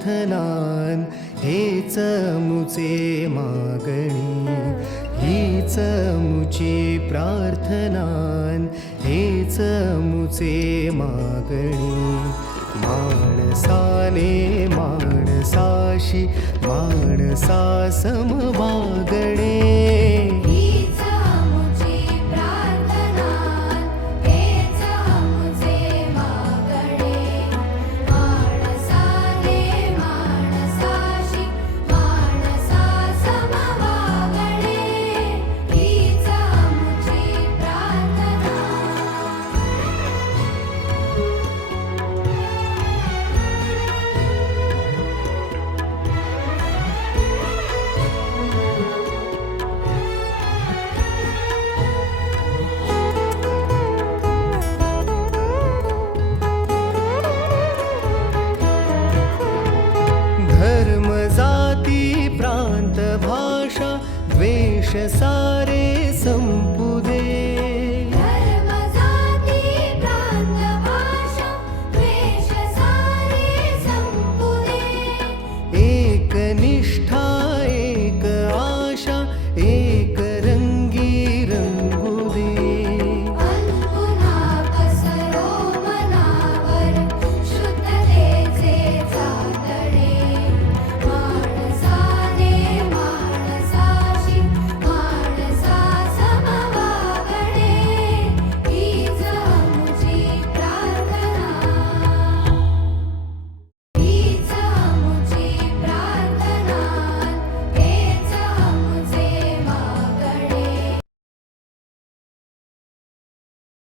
प्रार्थनान हेच मुचे मागणी, हीच मुची प्रार्थनान हेच मुचे मागणी. माणसाने माणसाशी माणसा सम वागणे, हीच मुची प्रार्थना, हेच मुचे मागणे. माणसाने माणसाशी माणसा सम वागणे, हीच मुची प्रार्थना. धर्म जाती प्रांत भाषा द्वेष सारे